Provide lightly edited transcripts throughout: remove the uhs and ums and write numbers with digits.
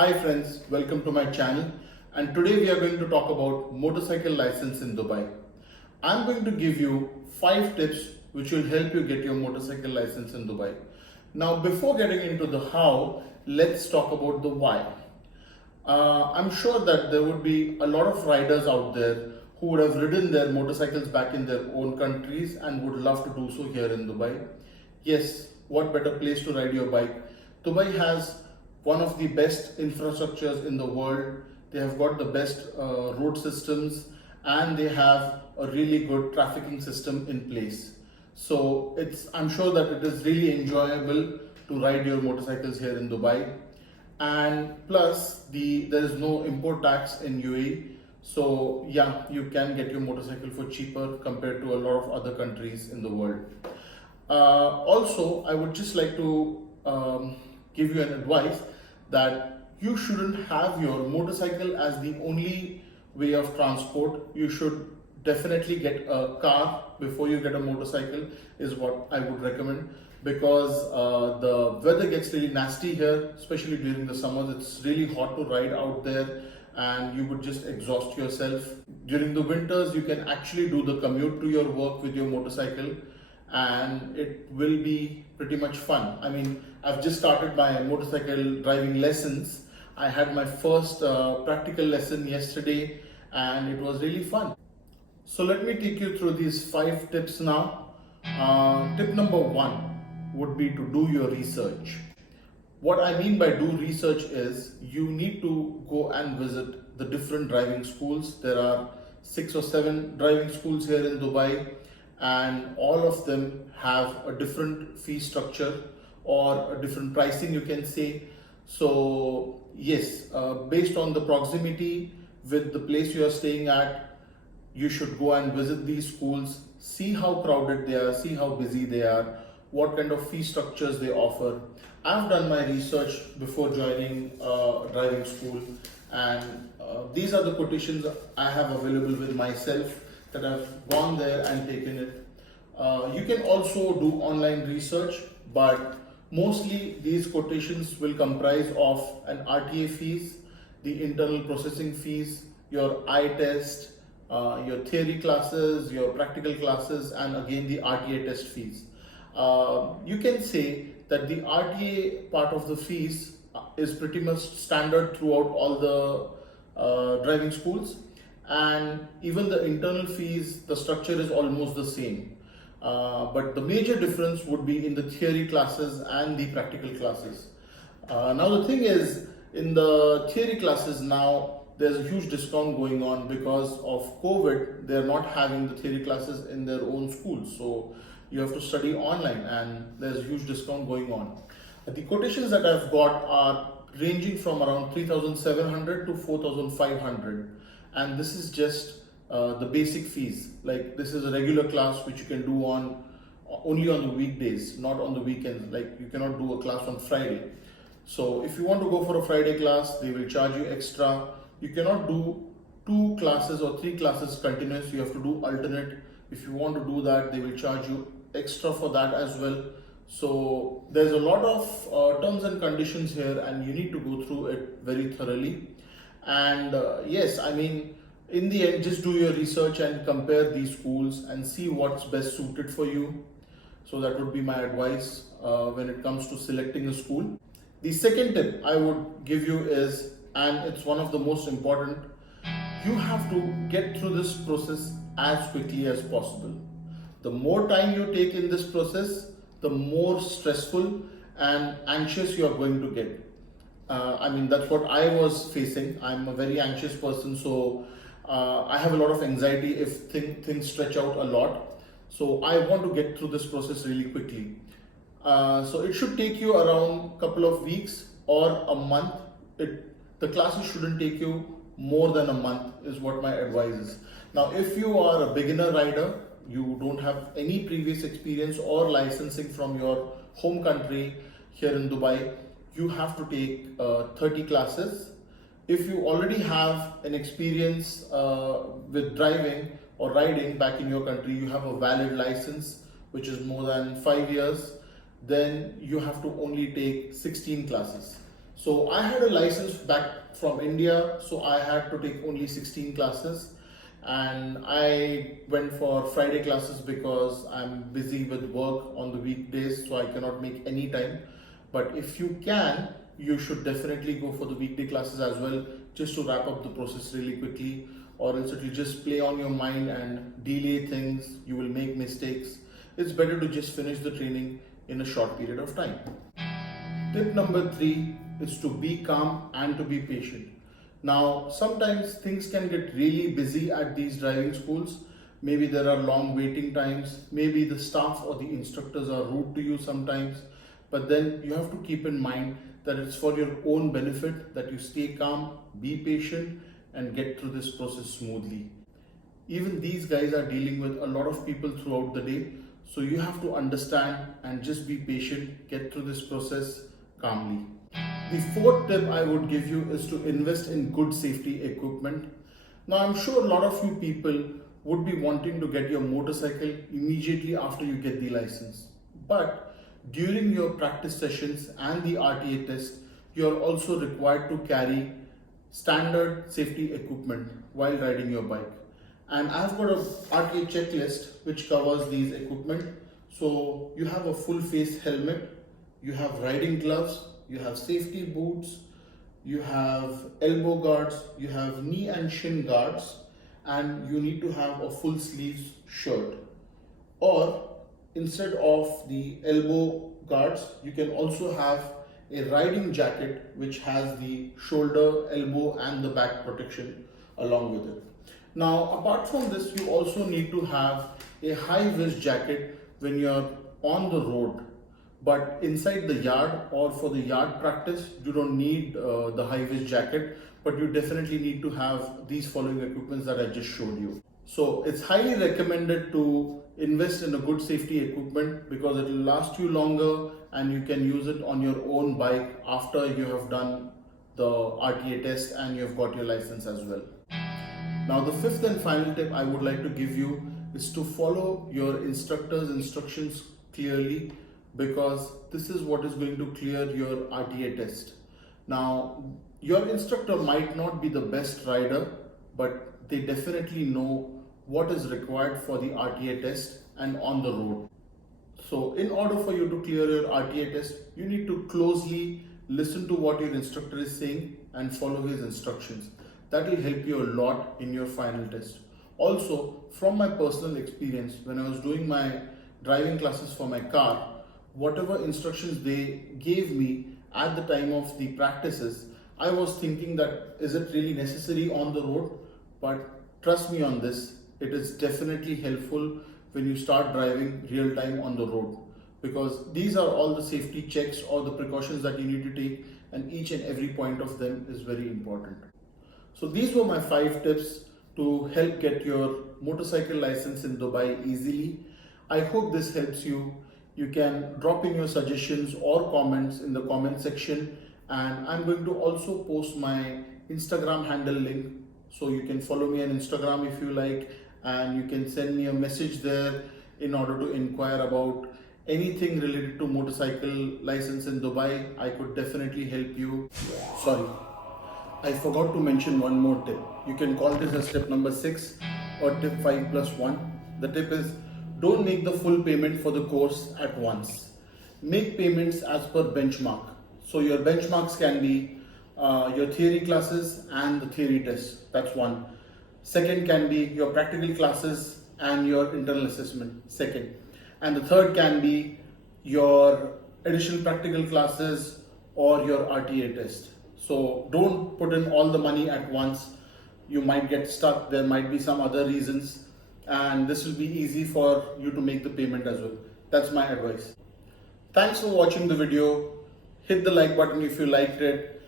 Hi friends, welcome to my channel, and today we are going to talk about motorcycle license in Dubai. I'm going to give you 5 tips which will help you get your motorcycle license in Dubai. Now before getting into the how, let's talk about the why. I'm sure that there would be a lot of riders out there who would have ridden their motorcycles back in their own countries and would love to do so here in Dubai. Yes, what better place to ride your bike? Dubai has one of the best infrastructures in the world. They have got the best road systems and they have a really good trafficking system in place. So I'm sure that it is really enjoyable to ride your motorcycles here in Dubai. And plus there is no import tax in UAE. So yeah, you can get your motorcycle for cheaper compared to a lot of other countries in the world. Also, I would just like to give you an advice that you shouldn't have your motorcycle as the only way of transport. You should definitely get a car before you get a motorcycle is what I would recommend, because the weather gets really nasty here, especially during the summers. It's really hot to ride out there and you would just exhaust yourself. During the winters, you can actually do the commute to your work with your motorcycle and it will be pretty much fun. I mean, I've just started my motorcycle driving lessons. I had my first practical lesson yesterday and it was really fun. So let me take you through these 5 tips now. Tip number 1 would be to do your research. What I mean by do research is you need to go and visit the different driving schools. There are 6 or 7 driving schools here in Dubai, and all of them have a different fee structure or a different pricing, you can say. So yes, based on the proximity with the place you are staying at, you should go and visit these schools, see how crowded they are, see how busy they are, what kind of fee structures they offer. I've done my research before joining driving school, and these are the quotations I have available with myself that I've gone there and taken it. You can also do online research, but mostly these quotations will comprise of an RTA fees, the internal processing fees, your eye test, your theory classes, your practical classes, and again the RTA test fees. You can say that the RTA part of the fees is pretty much standard throughout all the driving schools, and even the internal fees, the structure is almost the same. But the major difference would be in the theory classes and the practical classes. Now the thing is, in the theory classes now, there's a huge discount going on because of COVID. They're not having the theory classes in their own schools. So you have to study online and there's a huge discount going on. The quotations that I've got are ranging from around 3,700 to 4,500. And this is just the basic fees. Like this is a regular class which you can do only on the weekdays, not on the weekends. Like you cannot do a class on Friday. So if you want to go for a Friday class, they will charge you extra. You cannot do 2 classes or 3 classes continuous. You have to do alternate. If you want to do that, they will charge you extra for that as well. So there's a lot of terms and conditions here, and you need to go through it very thoroughly. And yes, I mean, in the end, just do your research and compare these schools and see what's best suited for you. So that would be my advice when it comes to selecting a school. The second tip I would give you is, and it's one of the most important, you have to get through this process as quickly as possible. The more time you take in this process, the more stressful and anxious you are going to get. I mean, that's what I was facing. I'm a very anxious person, so I have a lot of anxiety if things stretch out a lot. So I want to get through this process really quickly. So it should take you around a couple of weeks or a month. The classes shouldn't take you more than a month is what my advice is. Now, if you are a beginner rider, you don't have any previous experience or licensing from your home country here in Dubai, you have to take 30 classes. If you already have an experience with driving or riding back in your country, you have a valid license which is more than 5 years, then you have to only take 16 classes. So I had a license back from India, so I had to take only 16 classes, and I went for Friday classes because I'm busy with work on the weekdays, so I cannot make any time. But if you can, you should definitely go for the weekday classes as well, just to wrap up the process really quickly, or else it will just play on your mind and delay things. You will make mistakes. It's better to just finish the training in a short period of time. Tip number 3 is to be calm and to be patient. Now, sometimes things can get really busy at these driving schools. Maybe there are long waiting times, maybe the staff or the instructors are rude to you sometimes, but then you have to keep in mind that it's for your own benefit that you stay calm, be patient, and get through this process smoothly. Even these guys are dealing with a lot of people throughout the day, so you have to understand and just be patient, get through this process calmly. The fourth tip I would give you is to invest in good safety equipment. Now, I'm sure a lot of you people would be wanting to get your motorcycle immediately after you get the license. But during your practice sessions and the RTA test, you're also required to carry standard safety equipment while riding your bike. And I've got a RTA checklist which covers these equipment. So you have a full face helmet, you have riding gloves, you have safety boots, you have elbow guards, you have knee and shin guards, and you need to have a full sleeves shirt. Or instead of the elbow guards, you can also have a riding jacket which has the shoulder, elbow and the back protection along with it. Now, apart from this, you also need to have a high-vis jacket when you're on the road. But inside the yard or for the yard practice, you don't need the high-vis jacket, but you definitely need to have these following equipments that I just showed you. So it's highly recommended to invest in a good safety equipment because it will last you longer and you can use it on your own bike after you have done the RTA test and you have got your license as well. Now, the fifth and final tip I would like to give you is to follow your instructor's instructions clearly, because this is what is going to clear your RTA test. Now, your instructor might not be the best rider, but they definitely know what is required for the RTA test and on the road. So in order for you to clear your RTA test, you need to closely listen to what your instructor is saying and follow his instructions. That will help you a lot in your final test. Also, from my personal experience, when I was doing my driving classes for my car, whatever instructions they gave me at the time of the practices, I was thinking that is it really necessary on the road? But trust me on this, it is definitely helpful when you start driving real time on the road, because these are all the safety checks or the precautions that you need to take, and each and every point of them is very important. So these were my 5 tips to help get your motorcycle license in Dubai easily. I hope this helps you. You can drop in your suggestions or comments in the comment section, and I'm going to also post my Instagram handle link, so you can follow me on Instagram if you like, and you can send me a message there in order to inquire about anything related to motorcycle license in Dubai. I could definitely help you. Sorry, I forgot to mention one more tip. You can call this as tip number 6 or tip 5+1. The tip is, don't make the full payment for the course at once. Make payments as per benchmark. So your benchmarks can be your theory classes and the theory test. That's one. Second can be your practical classes and your internal assessment. Second. And the third can be your additional practical classes or your RTA test. So don't put in all the money at once. You might get stuck. There might be some other reasons, and this will be easy for you to make the payment as well. That's my advice. Thanks for watching the video. Hit the like button if you liked it.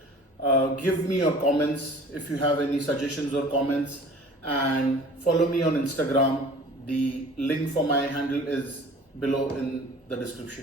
Give me your comments if you have any suggestions or comments, and follow me on Instagram. The link for my handle is below in the description.